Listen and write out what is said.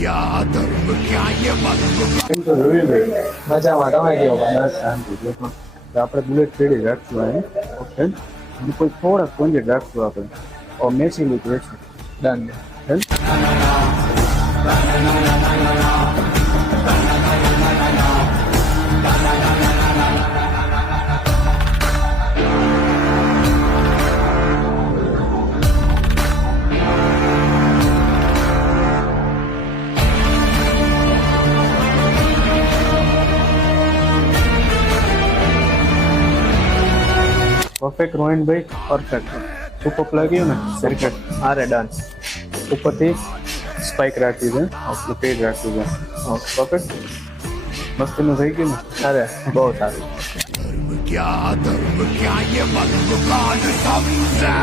क्या धर्म क्या ये मत મજામાં તમે કેવો આપણે બુલેટ રેડી રાખશું અહીં ઓકે કોઈ થોડાક કોન્જેટ રાખશું આપણે મેસી લીધું છે ડન પરફેક્ટ રોહિનભાઈ પરફેક્ટ સુપર લાગ્યું ને ક્રિકેટ અરે ડન ઉપરથી સ્પાઇક રાખી છે આપણે પેજ રાખ્યું છે પરફેક્ટ મસ્તીનું થઈ ગયું ને અરે બહુ સારું धर्म क्या ये मत समझा